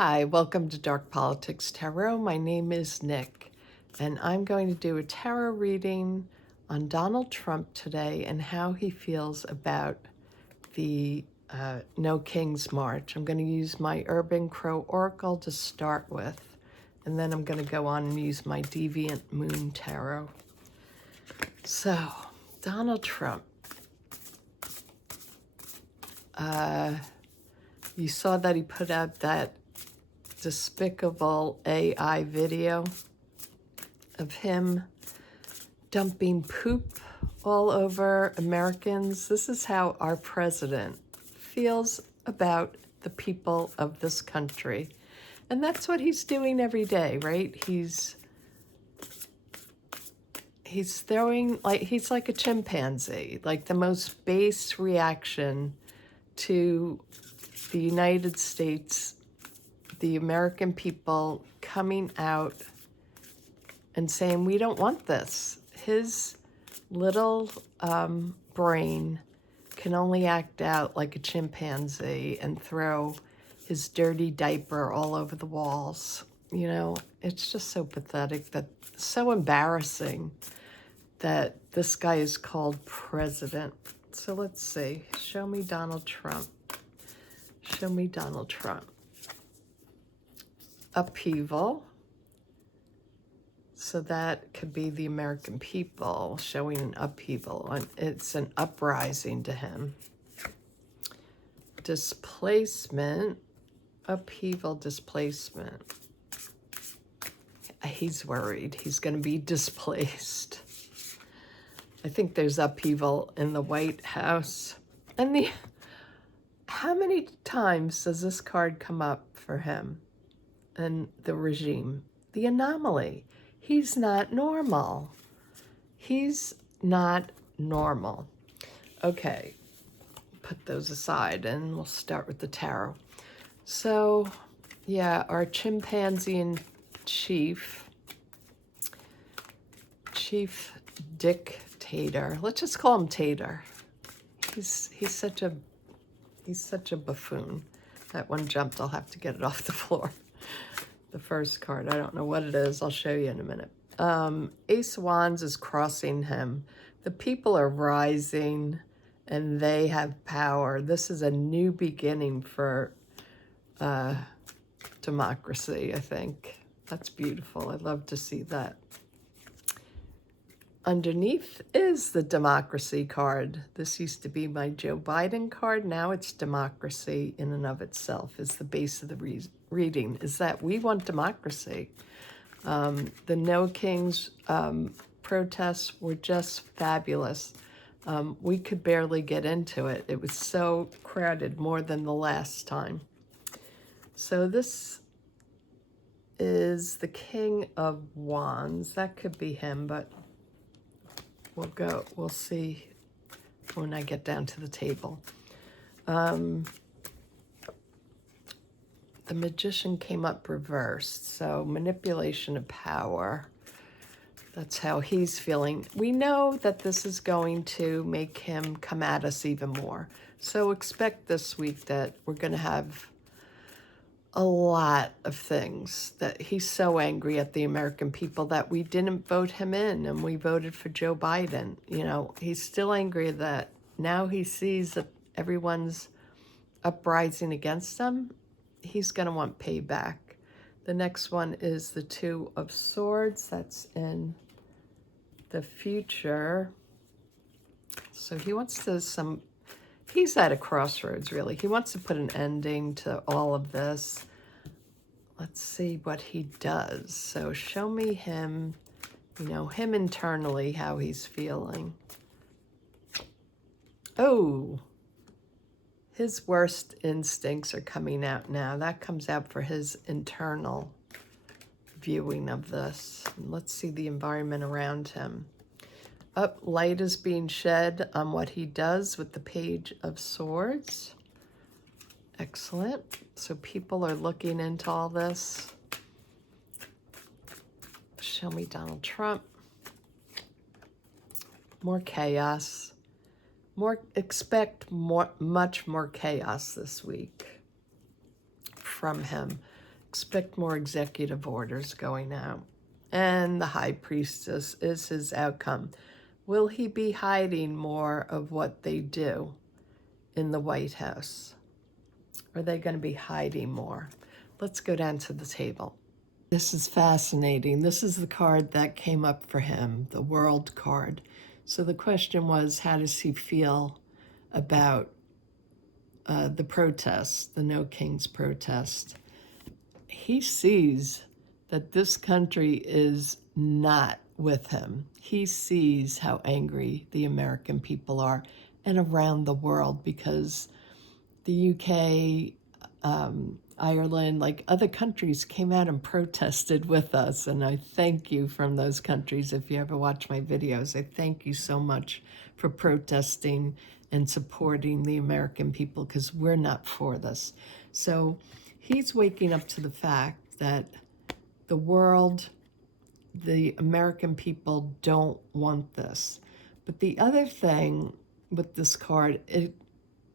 Hi, welcome to Dark Politics Tarot. My name is Nick, and I'm going to do a tarot reading on Donald Trump today and how he feels about the No King's March. I'm going to use my Urban Crow Oracle to start with, and then I'm going to go on and use my Deviant Moon Tarot. So, Donald Trump. You saw that he put out that despicable AI video of him dumping poop all over Americans. This is how our president feels about the people of this country. And that's what he's doing every day, right? He's throwing, like, he's like a chimpanzee, like the most base reaction to the United States, the American people coming out and saying, we don't want this. His little brain can only act out like a chimpanzee and throw his dirty diaper all over the walls. You know, it's just so pathetic, that so embarrassing that this guy is called president. So let's see. Show me Donald Trump. Show me Donald Trump. Upheaval. So that could be the American people showing an upheaval. And it's an uprising to him. Displacement. Upheaval, displacement. He's worried. He's going to be displaced. I think there's upheaval in the White House. And how many times does this card come up for him and the regime? The anomaly. He's not normal. He's not normal. Okay, put those aside and we'll start with the tarot. So, yeah, our chimpanzee in chief dictator. Let's just call him Tater. He's such a buffoon. That one jumped. I'll have to get it off the floor. The first card, I don't know what it is. I'll show you in a minute. Ace of Wands is crossing him. The people are rising and they have power. This is a new beginning for democracy, I think. That's beautiful. I'd love to see that. Underneath is the democracy card. This used to be my Joe Biden card. Now it's democracy in and of itself is the base of the reading, is that we want democracy. The No Kings protests were just fabulous. We could barely get into it. It was so crowded, more than the last time. So this is the King of Wands. That could be him, but we'll see when I get down to the table. The Magician came up reversed, so manipulation of power. That's how he's feeling. We know that this is going to make him come at us even more. So expect this week that we're going to have a lot of things, that he's so angry at the American people that we didn't vote him in and we voted for Joe Biden. You know, he's still angry that now he sees that everyone's uprising against him. He's going to want payback. The next one is the Two of Swords. That's in the future. So he wants to he's at a crossroads, really. He wants to put an ending to all of this. Let's see what he does. So show me him, you know, him internally, how he's feeling. Oh, his worst instincts are coming out now. That comes out for his internal viewing of this. Let's see the environment around him. Light is being shed on what he does with the Page of Swords. Excellent. So people are looking into all this. Show me Donald Trump. More chaos. Expect much more chaos this week from him. Expect more executive orders going out. And the High Priestess is his outcome. Will he be hiding more of what they do in the White House? Are they going to be hiding more? Let's go down to the table. This is fascinating. This is the card that came up for him, the World card. So the question was, how does he feel about the protest, the No Kings protest? He sees that this country is not with him. He sees how angry the American people are and around the world, because the UK, Ireland, like other countries came out and protested with us. And I thank you from those countries. If you ever watch my videos, I thank you so much for protesting and supporting the American people, because we're not for this. So he's waking up to the fact that the world, the American people don't want this. But the other thing with this card,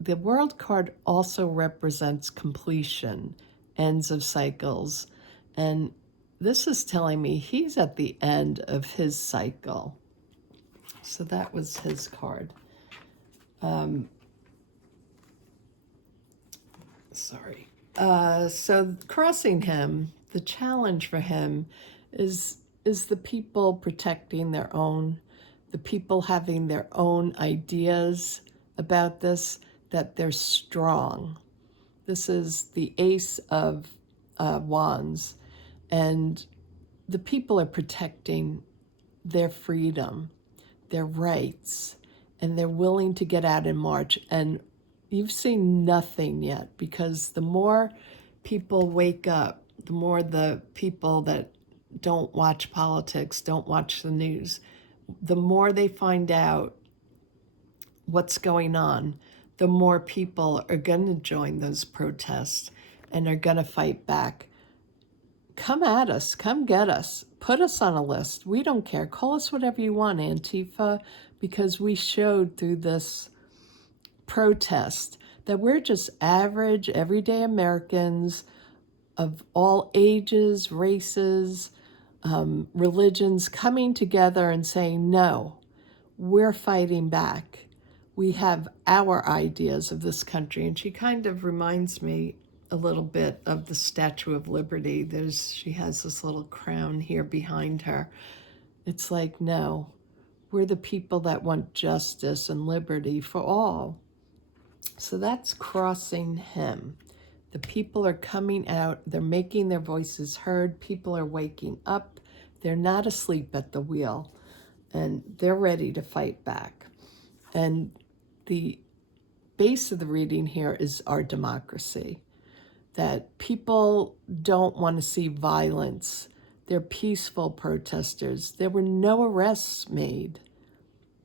the World card also represents completion, ends of cycles. And this is telling me he's at the end of his cycle. So that was his card. So crossing him, the challenge for him is the people protecting their own, the people having their own ideas about this, that they're strong. This is the Ace of Wands, and the people are protecting their freedom, their rights, and they're willing to get out in March. And you've seen nothing yet, because the more people wake up, the more the people that don't watch politics, don't watch the news, the more they find out what's going on, the more people are going to join those protests and are going to fight back. Come at us, come get us, put us on a list. We don't care. Call us whatever you want, Antifa, because we showed through this protest that we're just average, everyday Americans of all ages, races, religions, coming together and saying, no, we're fighting back. We have our ideas of this country. And she kind of reminds me a little bit of the Statue of Liberty. She has this little crown here behind her. It's like, no, we're the people that want justice and liberty for all. So that's crossing him. The people are coming out. They're making their voices heard. People are waking up. They're not asleep at the wheel, and they're ready to fight back. And the base of the reading here is our democracy, that people don't want to see violence. They're peaceful protesters. There were no arrests made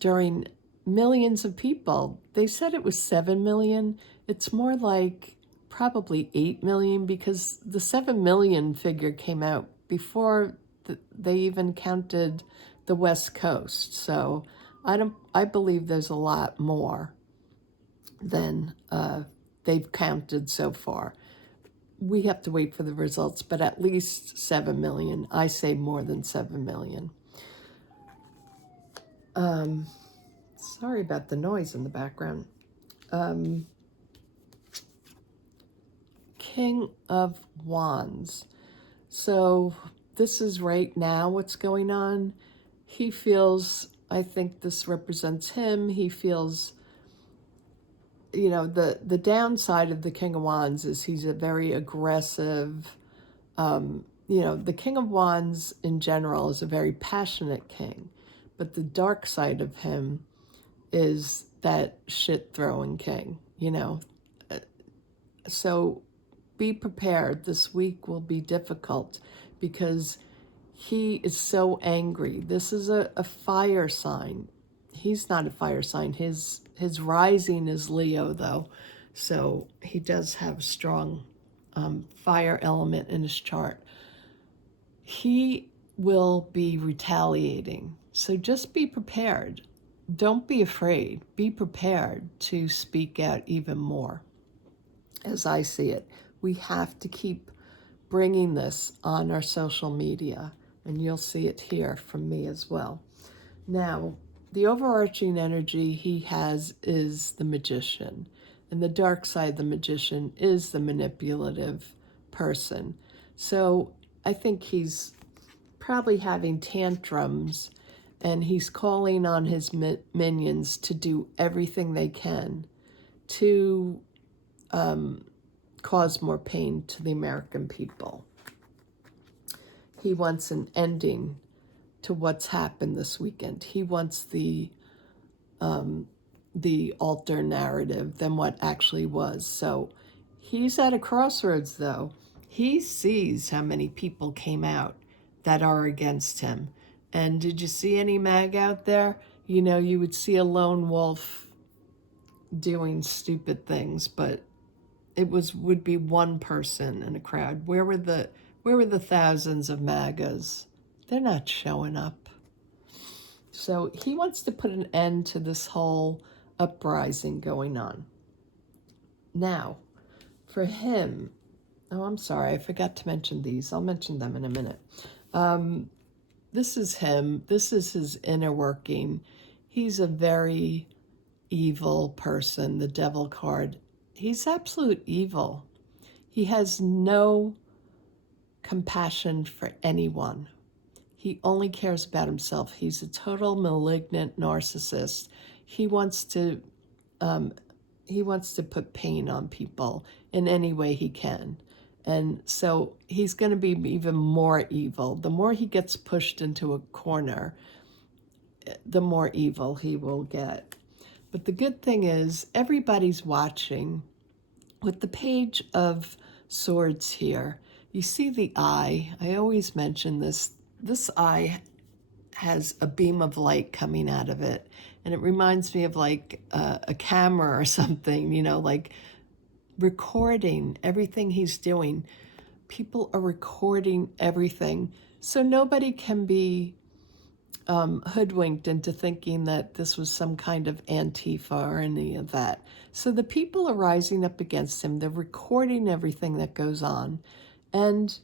during millions of people. They said it was 7 million. It's more like probably 8 million, because the 7 million figure came out before they even counted the West Coast. So I believe there's a lot more than they've counted so far. We have to wait for the results, but at least 7 million. I say more than 7 million. Sorry about the noise in the background. King of Wands. So this is right now what's going on. He feels, I think this represents him. He feels, you know, the downside of the King of Wands is he's a very aggressive, you know, the King of Wands in general is a very passionate king, but the dark side of him is that shit-throwing king, you know. So be prepared. This week will be difficult because he is so angry. This is a fire sign. He's not a fire sign. His rising is Leo, though. So he does have a strong fire element in his chart. He will be retaliating. So just be prepared. Don't be afraid. Be prepared to speak out even more. As I see it, we have to keep bringing this on our social media, and you'll see it here from me as well. Now, the overarching energy he has is the magician, and the dark side of the magician is the manipulative person. So I think he's probably having tantrums, and he's calling on his minions to do everything they can to cause more pain to the American people. He wants an ending to what's happened this weekend. He wants the alter narrative than what actually was. So he's at a crossroads, though. He sees how many people came out that are against him. And did you see any mag out there? You know, you would see a lone wolf doing stupid things, but it would be one person in a crowd. Where were the thousands of MAGAs? They're not showing up. So he wants to put an end to this whole uprising going on. Now, for him, oh, I'm sorry, I forgot to mention these. I'll mention them in a minute. This is him. This is his inner working. He's a very evil person, the devil card. He's absolute evil. He has no compassion for anyone. He only cares about himself. He's a total malignant narcissist. He wants to put pain on people in any way he can. And so he's going to be even more evil. The more he gets pushed into a corner, the more evil he will get. But the good thing is everybody's watching. With the Page of Swords here, you see the eye. I always mention this. This eye has a beam of light coming out of it. And it reminds me of like a camera or something, you know, like recording everything he's doing. People are recording everything. So nobody can be hoodwinked into thinking that this was some kind of Antifa or any of that. So the people are rising up against him. They're recording everything that goes on, and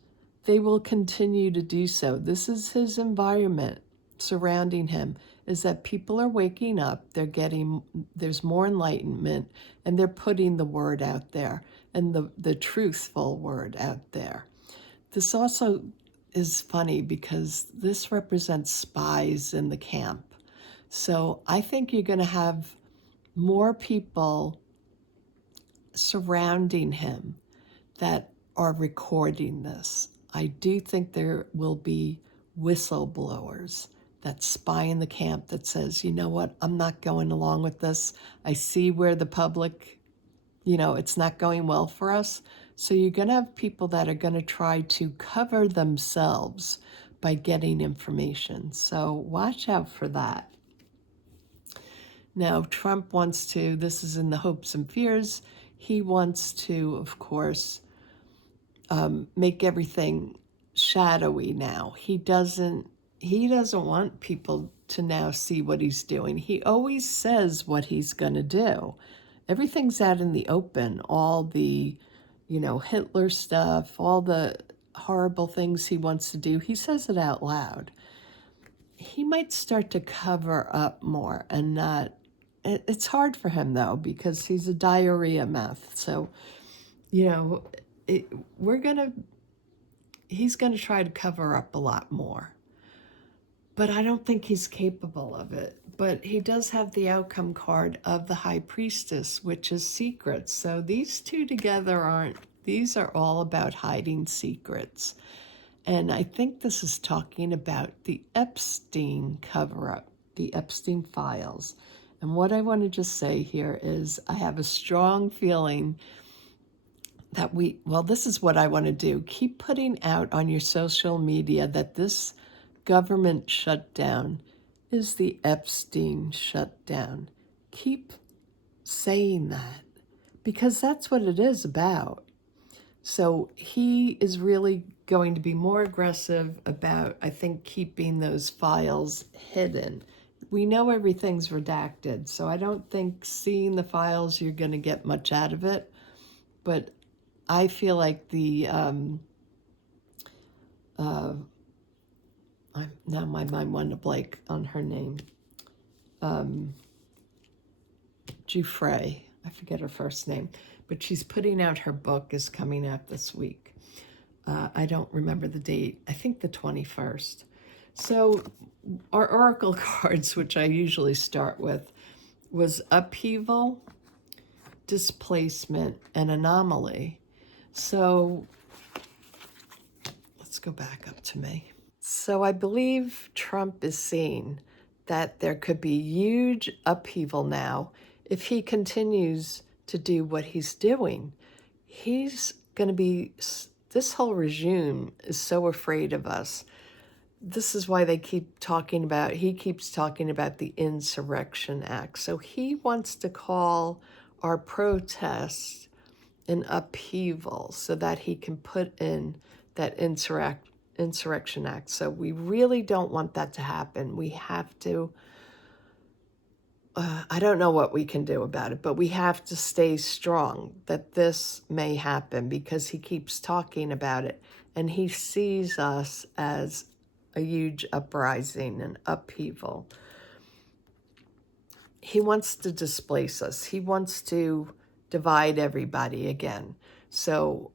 they will continue to do so. This is his environment surrounding him, is that people are waking up, there's more enlightenment, and they're putting the word out there, and the truthful word out there. This also is funny because this represents spies in the camp. So I think you're going to have more people surrounding him that are recording this. I do think there will be whistleblowers that spy in the camp that says, you know what, I'm not going along with this. I see where the public, you know, it's not going well for us. So you're going to have people that are going to try to cover themselves by getting information. So watch out for that. Now, Trump wants to, this is in the hopes and fears, he wants to, of course, make everything shadowy now. He doesn't want people to now see what he's doing. He always says what he's going to do. Everything's out in the open, all the, you know, Hitler stuff, all the horrible things he wants to do. He says it out loud. He might start to cover up more and not, it's hard for him though, because he's a diarrhea mouth. So, you know, he's going to try to cover up a lot more. But I don't think he's capable of it. But he does have the outcome card of the High Priestess, which is secrets. So these two together these are all about hiding secrets. And I think this is talking about the Epstein cover-up, the Epstein files. And what I want to just say here is I have a strong feeling that this is what I want to do. Keep putting out on your social media that this government shutdown is the Epstein shutdown. Keep saying that, because that's what it is about. So he is really going to be more aggressive about, I think, keeping those files hidden. We know everything's redacted, so I don't think seeing the files you're going to get much out of it. But I feel like the now my mind went a blank on her name. Giuffre. I forget her first name. But she's putting out her book, is coming out this week. I don't remember the date. I think the 21st. So our oracle cards, which I usually start with, was upheaval, displacement, and anomaly. So let's go back up to me. So I believe Trump is seeing that there could be huge upheaval now if he continues to do what he's doing. He's going to be, this whole regime is so afraid of us. This is why they keep talking about, he keeps talking about the Insurrection Act. So he wants to call our protests an upheaval so that he can put in that Insurrection Act. So we really don't want that to happen. We have to, I don't know what we can do about it, but we have to stay strong that this may happen because he keeps talking about it and he sees us as a huge uprising and upheaval. He wants to displace us. He wants to divide everybody again. So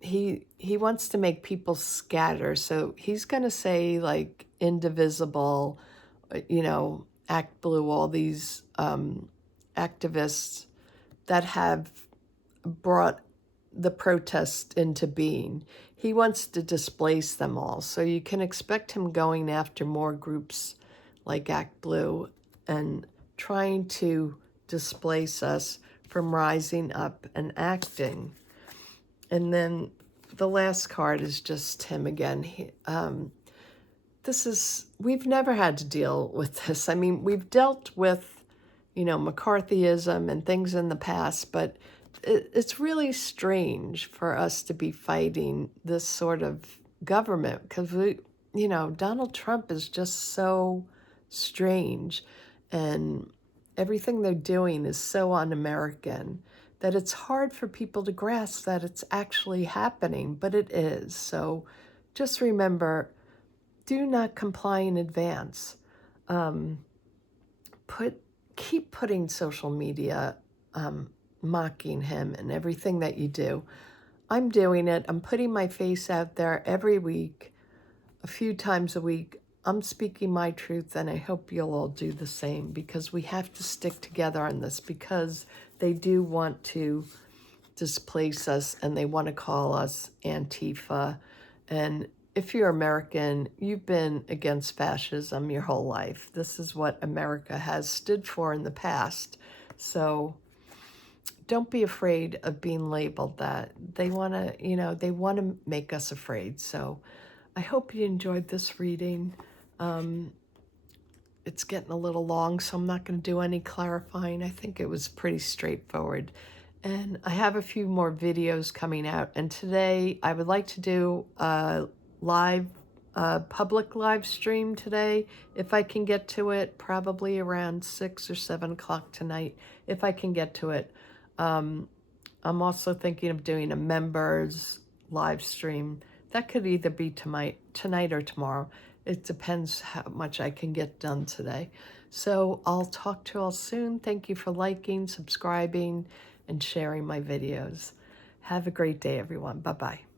he wants to make people scatter. So he's going to say like indivisible, you know, Act Blue, all these activists that have brought the protest into being. He wants to displace them all. So you can expect him going after more groups like Act Blue and trying to displace us from rising up and acting. And then the last card is just him again. We've never had to deal with this. I mean, we've dealt with, you know, McCarthyism and things in the past, but it's really strange for us to be fighting this sort of government because you know, Donald Trump is just so strange and everything they're doing is so un-American that it's hard for people to grasp that it's actually happening, but it is. So just remember, do not comply in advance. Keep putting social media, mocking him and everything that you do. I'm doing it. I'm putting my face out there every week, a few times a week. I'm speaking my truth, and I hope you'll all do the same because we have to stick together on this because they do want to displace us and they want to call us Antifa. And if you're American, you've been against fascism your whole life. This is what America has stood for in the past. So don't be afraid of being labeled that. They want to, you know, they want to make us afraid. So I hope you enjoyed this reading. It's getting a little long, so I'm not going to do any clarifying. I think it was pretty straightforward. And I have a few more videos coming out. And today I would like to do a public live stream today. If I can get to it, probably around 6 or 7 o'clock tonight, if I can get to it. I'm also thinking of doing a members live stream. That could either be tonight or tomorrow. It depends how much I can get done today. So I'll talk to you all soon. Thank you for liking, subscribing, and sharing my videos. Have a great day, everyone. Bye-bye.